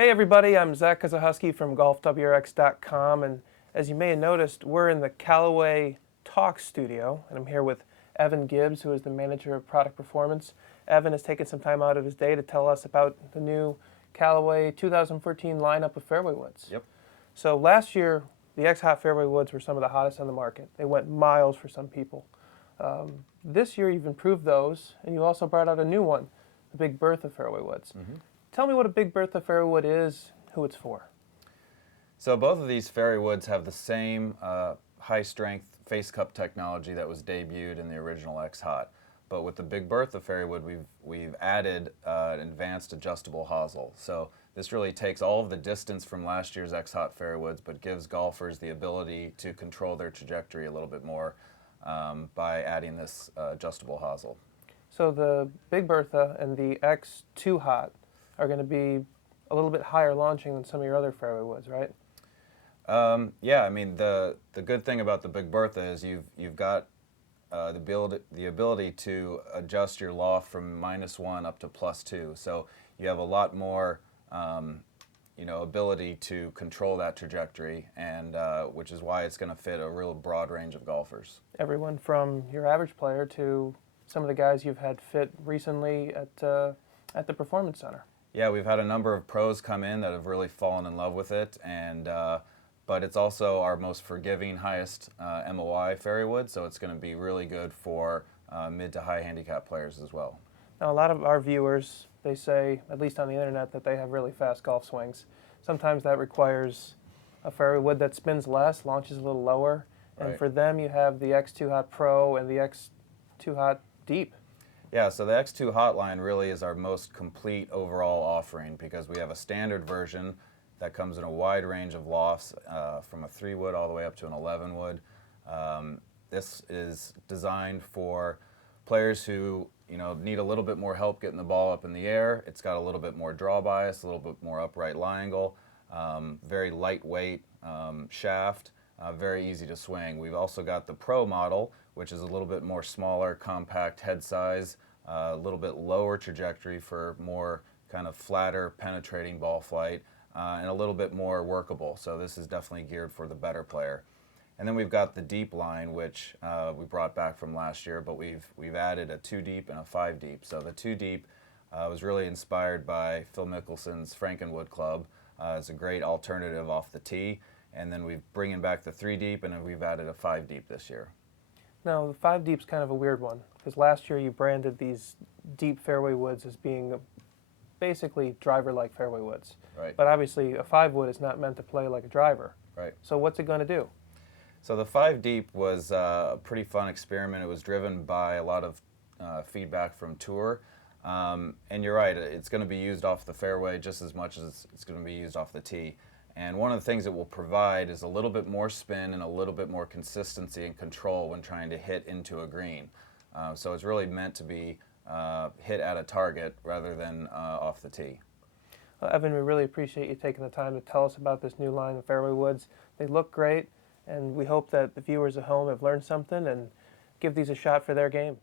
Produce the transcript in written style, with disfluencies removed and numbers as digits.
Hey everybody, I'm Zak Kozuchowski from GolfWRX.com, and as you may have noticed, we're in the Callaway Talk studio, and I'm here with Evan Gibbs, who is the manager of product performance. Evan has taken some time out of his day to tell us about the new Callaway 2014 lineup of fairway woods. Yep. So last year, the X-Hot fairway woods were some of the hottest on the market. They went miles for some people. This year you've improved those, and you also brought out a new one, the Big Bertha fairway woods. Tell me what a Big Bertha fairway wood is, who it's for. So both of these fairway woods have the same high-strength face cup technology that was debuted in the original X-Hot. But with the Big Bertha fairway wood, we've added an advanced adjustable hosel. So this really takes all of the distance from last year's X-Hot fairway woods, but gives golfers the ability to control their trajectory a little bit more by adding this adjustable hosel. So the Big Bertha and the X2 Hot are going to be a little bit higher launching than some of your other fairway woods, right? Yeah, I mean the good thing about the Big Bertha is you've got the ability to adjust your loft from -1 up to +2. So you have a lot more ability to control that trajectory, and which is why it's going to fit a real broad range of golfers. Everyone from your average player to some of the guys you've had fit recently at the Performance Center. Yeah, we've had a number of pros come in that have really fallen in love with it, and but it's also our most forgiving, highest MOI fairway wood, so it's going to be really good for mid to high handicap players as well. Now, a lot of our viewers, they say, at least on the internet, that they have really fast golf swings. Sometimes that requires a fairway wood that spins less, launches a little lower, and Right. for them you have the X2 Hot Pro and the X2 Hot Deep. Yeah, so the X2 Hotline really is our most complete overall offering because we have a standard version that comes in a wide range of lofts, from a 3 wood all the way up to an 11 wood. This is designed for players who need a little bit more help getting the ball up in the air. It's got a little bit more draw bias, a little bit more upright lie angle, very lightweight shaft, very easy to swing. We've also got the Pro model, which is a little bit more smaller, compact head size, a little bit lower trajectory for more kind of flatter, penetrating ball flight, and a little bit more workable. So this is definitely geared for the better player. And then we've got the Deep line, which we brought back from last year, but we've added a 2 deep and a 5 deep. So the 2 deep was really inspired by Phil Mickelson's Frankenwood Club. It's a great alternative off the tee. And then we're bringing back the 3 deep, and then we've added a 5 deep this year. Now, the 5 deep's kind of a weird one, because last year you branded these deep fairway woods as being basically driver-like fairway woods. Right. But obviously a 5 wood is not meant to play like a driver. Right. So what's it going to do? So the 5 deep was a pretty fun experiment. It was driven by a lot of feedback from Tour. And you're right, it's going to be used off the fairway just as much as it's going to be used off the tee. And one of the things it will provide is a little bit more spin and a little bit more consistency and control when trying to hit into a green. So it's really meant to be hit at a target rather than off the tee. Well, Evan, we really appreciate you taking the time to tell us about this new line of fairway woods. They look great, and we hope that the viewers at home have learned something and give these a shot for their game.